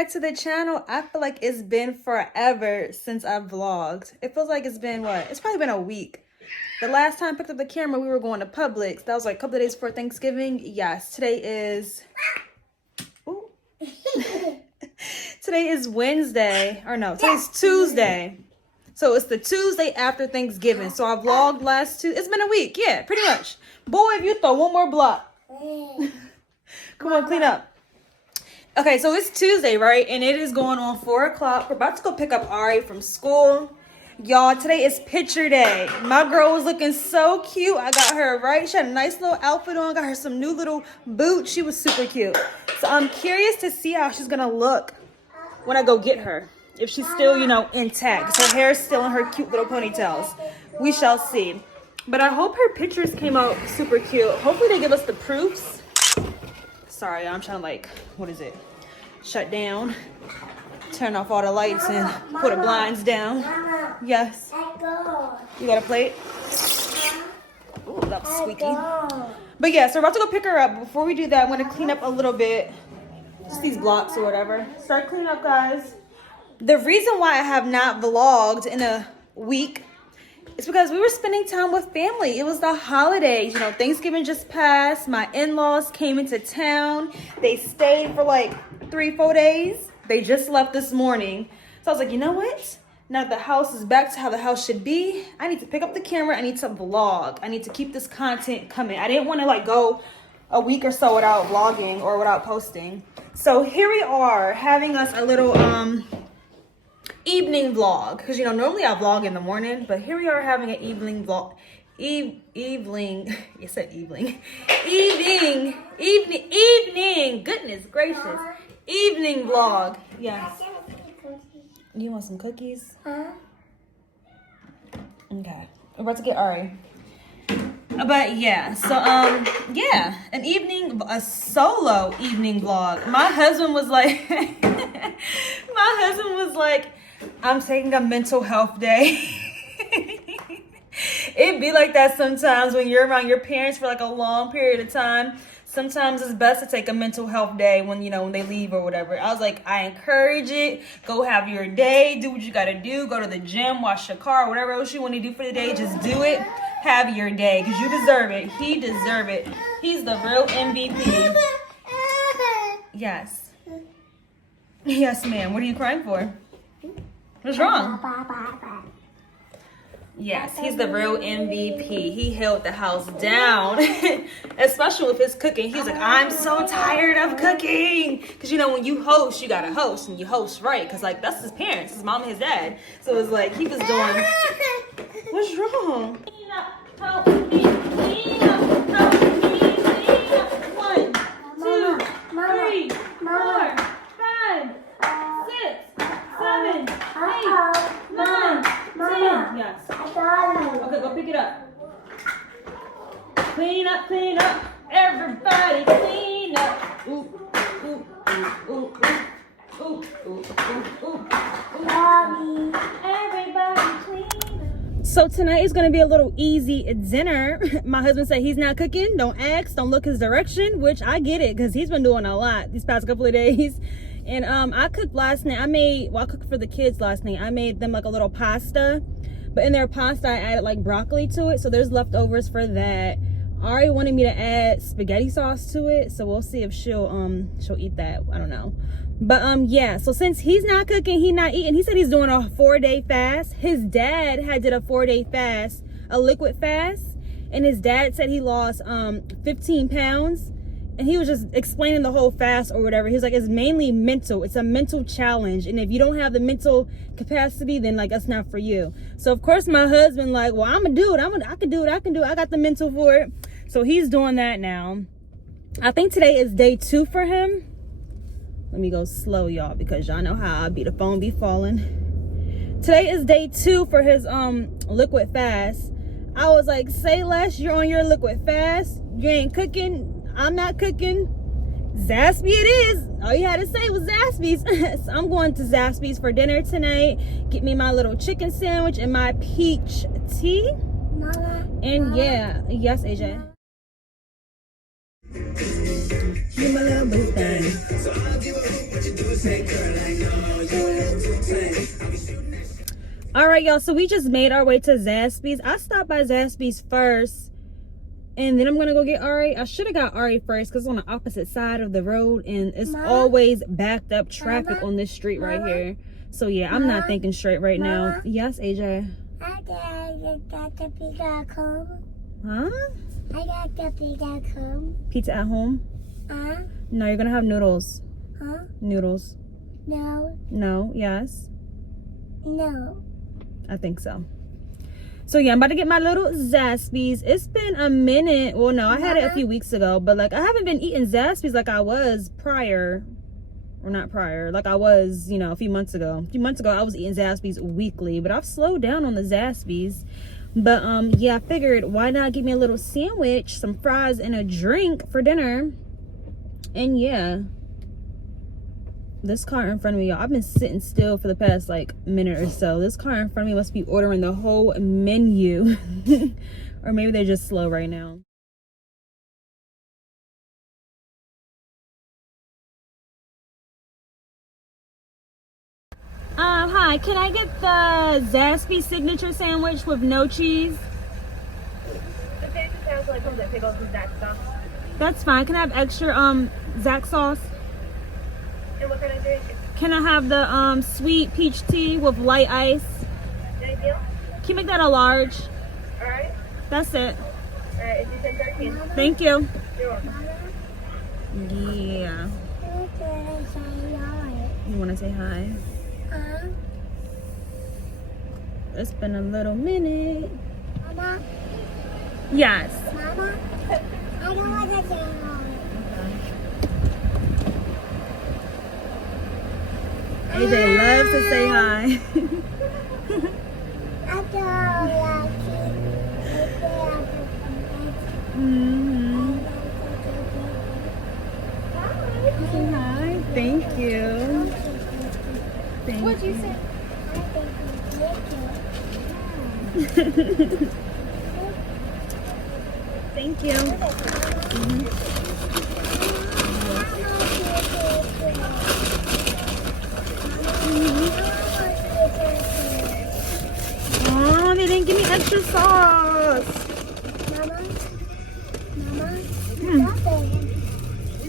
back to the channel. I feel like it's been forever since I've vlogged. It feels like it's been what? It's probably been a week. The last time I picked up the camera, we were going to Publix. That was like a couple of days before Thanksgiving. Yes, today is... Ooh. Today is Wednesday. Or no, today's Tuesday. So it's the Tuesday after Thanksgiving. So I vlogged last Tuesday. It's been a week. Yeah, pretty much. Boy, if you throw one more block. Come on, clean up. Okay, so it's Tuesday, right? And it is going on 4 o'clock. We're about to go pick up Ari from school. Y'all, today is picture day. My girl was looking so cute. I got her, right? She had a nice little outfit on. Got her some new little boots. She was super cute. So I'm curious to see how she's going to look when I go get her. If she's still, you know, intact. 'Cause her hair is still in her cute little ponytails. We shall see. But I hope her pictures came out super cute. Hopefully they give us the proofs. Sorry, I'm trying to like, what is it? Shut down. Turn off all the lights and put the blinds down. Yes. You got a plate? Oh, that was squeaky. But yeah, so we're about to go pick her up. Before we do that, I'm going to clean up a little bit. Just these blocks or whatever. Start cleaning up, guys. The reason why I have not vlogged in a week is because we were spending time with family. It was the holidays. You know, Thanksgiving just passed. My in-laws came into town. They stayed for like 3-4 days. They just left this morning. So I was like, you know what? Now that the house is back to how the house should be, I need to pick up the camera. I need to vlog. I need to keep this content coming. I didn't want to like go a week or so without vlogging or without posting. So here we are having us a little evening vlog. Because, you know, normally I vlog in the morning. But here we are having an evening vlog. Evening. You said evening. Evening. Goodness gracious. Evening vlog. Yes. You want some cookies? Okay. We're about to get Ari. But yeah, so yeah, a solo evening vlog. My husband was like, I'm taking a mental health day. It'd be like that sometimes when you're around your parents for like a long period of time. Sometimes it's best to take a mental health day when, you know, when they leave or whatever. I was like, I encourage it. Go have your day. Do what you got to do. Go to the gym, wash your car, whatever else you want to do for the day. Just do it. Have your day because you deserve it. He deserves it. He's the real MVP. Yes. Yes, ma'am. What are you crying for? What's wrong? Yes, he's the real MVP. He held the house down, especially with his cooking. He was like, I'm so tired of cooking. Because, you know, when you host, you got to host. And you host right. Because, like, that's his parents, his mom and his dad. So it's like he was doing... What's wrong? Clean up, help me. Clean up, help me. Clean up. 1, 2, 3, 4, 5, 6, 7, 8, 9, 10. Yes. Okay, go pick it up. Clean up. Everybody clean up. Ooh. Everybody clean up. So tonight is going to be a little easy dinner. My husband said he's not cooking. Don't ask. Don't look his direction, which I get it because he's been doing a lot these past couple of days. And I cooked last night. I cooked for the kids last night. I made them like a little pasta. But in their pasta, I added like broccoli to it. So there's leftovers for that. Ari wanted me to add spaghetti sauce to it. So we'll see if she'll eat that. I don't know. But yeah, so since he's not cooking, he's not eating. He said he's doing a 4-day fast. His dad did a 4-day fast, a liquid fast. And his dad said he lost 15 pounds. And he was just explaining the whole fast or whatever. He was like, it's mainly mental. It's a mental challenge. And if you don't have the mental capacity, then like, that's not for you. So of course my husband like, well, I'm gonna do it. I can do it. I got the mental for it. So he's doing that now. I think today is day 2 for him. Let me go slow, y'all, because y'all know how the phone be falling. Today is day 2 for his liquid fast. I was like, say less, you're on your liquid fast. You ain't cooking. I'm not cooking. Zaxby it is. All you had to say was Zaxby's. So I'm going to Zaxby's for dinner tonight. Get me my little chicken sandwich and my peach tea. Mama. And yeah. Yes, AJ. You my little boo thing. So I'll give a hoot what you do is All right, y'all. So we just made our way to Zaxby's. I stopped by Zaxby's first, and then I'm gonna go get Ari. I should have got Ari first because it's on the opposite side of the road, and it's always backed up traffic on this street right here. So yeah, I'm not thinking straight right now. Yes, AJ. I got the pizza at home. Huh? I got the pizza at home. Pizza at home? No, you're gonna have noodles. Huh? Noodles. No. No. Yes. No. I think so. So yeah, I'm about to get my little Zaxby's. It's been a minute. Well, no, I had it a few weeks ago, but like I haven't been eating Zaxby's like I was prior. Or not prior, like I was, you know, a few months ago. A few months ago, I was eating Zaxby's weekly, but I've slowed down on the Zaxby's. But yeah, I figured why not get me a little sandwich, some fries, and a drink for dinner. And yeah, this car in front of me, y'all, I've been sitting still for the past like minute or so. This car in front of me must be ordering the whole menu. Or maybe they're just slow right now. Hi, can I get the Zaxby signature sandwich with no cheese? The signature sandwich comes with pickles and Zax sauce. That's fine. Can I have extra Zax sauce? And what kind of drink? Can I have the sweet peach tea with light ice? Any deal? Can you make that a large? Alright. That's it. Alright, it's 10:13. Thank you. You're welcome. Yeah. You want to say hi? It's been a little minute. Mama? Yes. Mama? I don't want to say hi. AJ loves to say hi. I don't like Say hi. Thank you. Thank What'd you you. say? Thank you. Oh, they didn't give me extra sauce.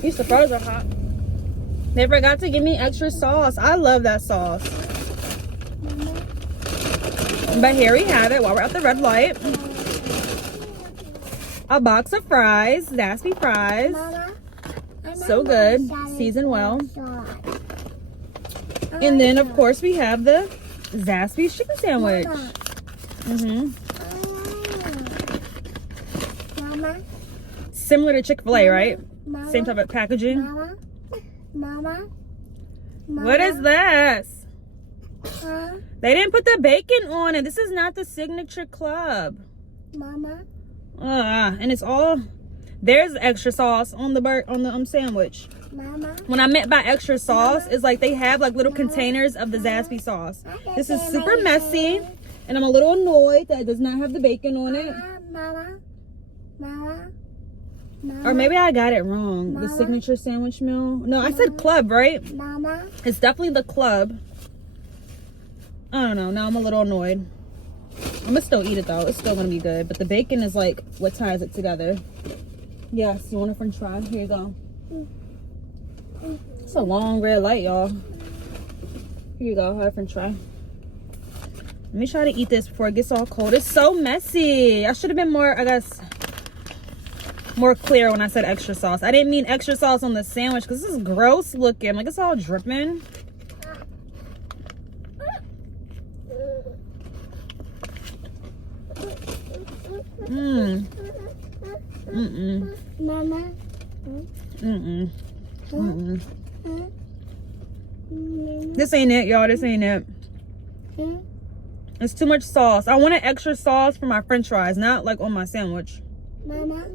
These fries are hot. They forgot to give me extra sauce. I love that sauce. But here we have it while we're at the red light. A box of fries, Zaxby fries. So good, seasoned well. And then of course we have the Zaxby's chicken sandwich. Similar to Chick-fil-A, right? Same type of packaging. Mama? What is this? Huh? They didn't put the bacon on it. This is not the signature club. Mama? And it's all, there's extra sauce on the sandwich. Mama? When I meant by extra sauce, is like they have like little containers of the Zaxby sauce. This is super messy, and I'm a little annoyed that it does not have the bacon on it. Mama? Mama? Or maybe I got it wrong. The signature sandwich meal. No, I said club, right? Mama? It's definitely the club. I don't know. Now I'm a little annoyed. I'm gonna still eat it though. It's still gonna be good. But the bacon is like what ties it together. Yes, you want a french fry? Here you go. It's a long red light, y'all. Here you go. Have a french fry. Let me try to eat this before it gets all cold. It's so messy. I should have been more, I guess, more clear when I said extra sauce. I didn't mean extra sauce on the sandwich because this is gross looking. Like it's all dripping. Mama? This ain't it, y'all. This ain't it. It's too much sauce. I wanted extra sauce for my french fries, not like on my sandwich. Mama?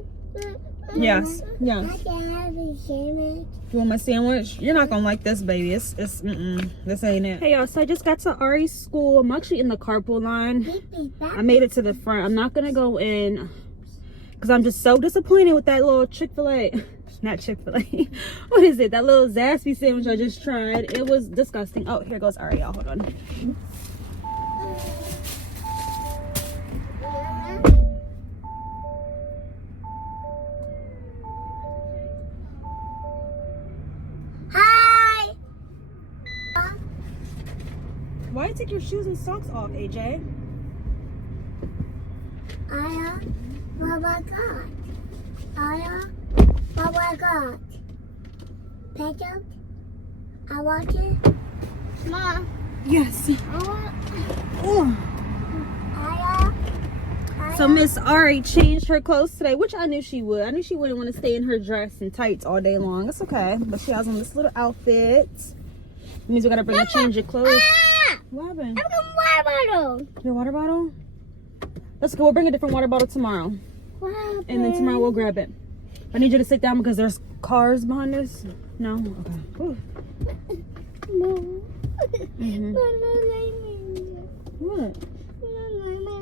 Yes. Yes. I can have a sandwich. You want my sandwich? You're not gonna like this, baby. It's this ain't it. Hey y'all, so I just got to Ari's school. I'm actually in the carpool line. I made it to the front. I'm not gonna go in Because I'm just so disappointed with that little Chick-fil-A. Not Chick-fil-A. What is it? That little Zaxby sandwich I just tried. It was disgusting. Oh, here goes Ari, y'all. Hold on. Hi. Why take your shoes and socks off, AJ? Aya, what I got? Aya, what I got? Ketchup? I want it. Mom, Yes. I want. Oh. Aya. So Miss Ari changed her clothes today, which I knew she would. I knew she wouldn't want to stay in her dress and tights all day long. It's okay. But she has on this little outfit. It means we gotta bring a change of clothes. Ah! What happened? I'm a water bottle. Your water bottle? Let's go. We'll bring a different water bottle tomorrow. What happened? And then tomorrow we'll grab it. I need you to sit down because there's cars behind us. No? Okay. Ooh. No. Mhm. What?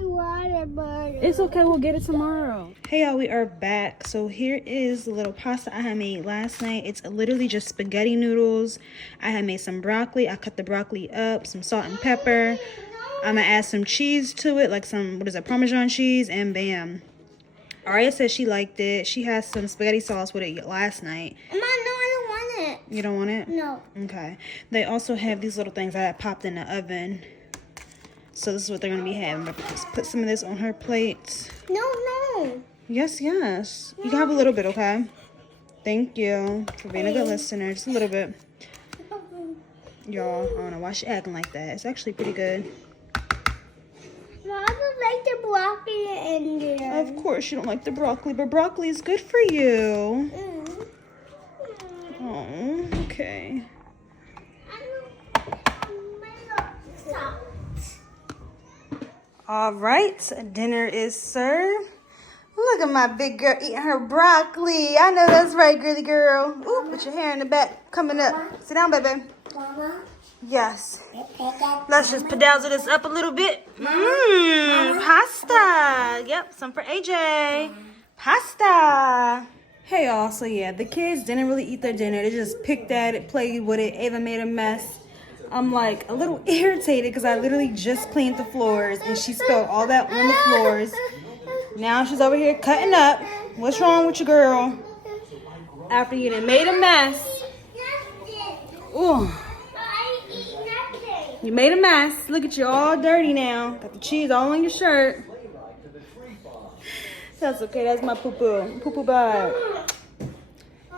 Water bottle. It's okay, we'll get it tomorrow. Hey y'all, we are back. So here is the little pasta I had made last night. It's literally just spaghetti noodles. I had made some broccoli. I cut the broccoli up, some salt and pepper. I'm gonna add some cheese to it, like some, what is that, Parmesan cheese, and bam. Aria said she liked it. She has some spaghetti sauce with it last night. Mom, no, I don't want it. You don't want it? No. Okay. They also have these little things that I popped in the oven. So this is what they're going to be having. I'm going to just put some of this on her plate. No. Yes, yes. You can have a little bit, okay? Thank you for being a good listener. Just a little bit. Y'all, I don't know why she acting like that. It's actually pretty good. Mom, I don't like the broccoli in there. Of course you don't like the broccoli, but broccoli is good for you. Oh, okay. All right, dinner is served. Look at my big girl eating her broccoli. I know that's right, girly girl. Ooh, put your hair in the back, coming up. Sit down, baby. Mama, Yes. Let's just pedazzle this up a little bit. Pasta. Yep, some for AJ. Pasta. Hey, y'all. So, yeah, the kids didn't really eat their dinner. They just picked at it, played with it. Ava made a mess. I'm like a little irritated because I literally just cleaned the floors and she spilled all that on the floors. Now she's over here cutting up. What's wrong with you, girl? After you done made a mess. Ooh. You made a mess. Look at you, all dirty now. Got the cheese all on your shirt. That's okay. That's my poo-poo. Poo-poo bag.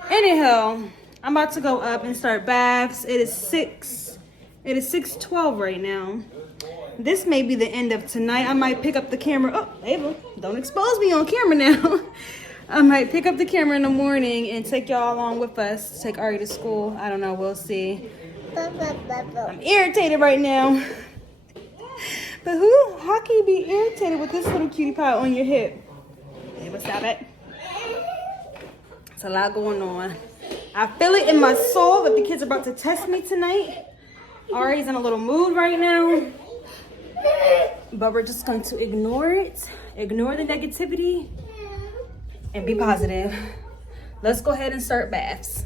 Anyhow, I'm about to go up and start baths. It is 6:12 right now. This may be the end of tonight. I might pick up the camera. Oh, Ava, don't expose me on camera now. I might pick up the camera in the morning and take y'all along with us to take Ari to school. I don't know. We'll see. I'm irritated right now. But how can you be irritated with this little cutie pie on your hip? Ava, stop it. It's a lot going on. I feel it in my soul that the kids are about to test me tonight. Ari's in a little mood right now. But we're just going to ignore it. Ignore the negativity. And be positive. Let's go ahead and start baths.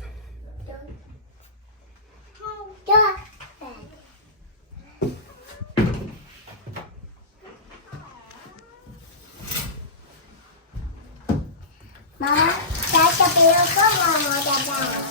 Mama, that's a beautiful one.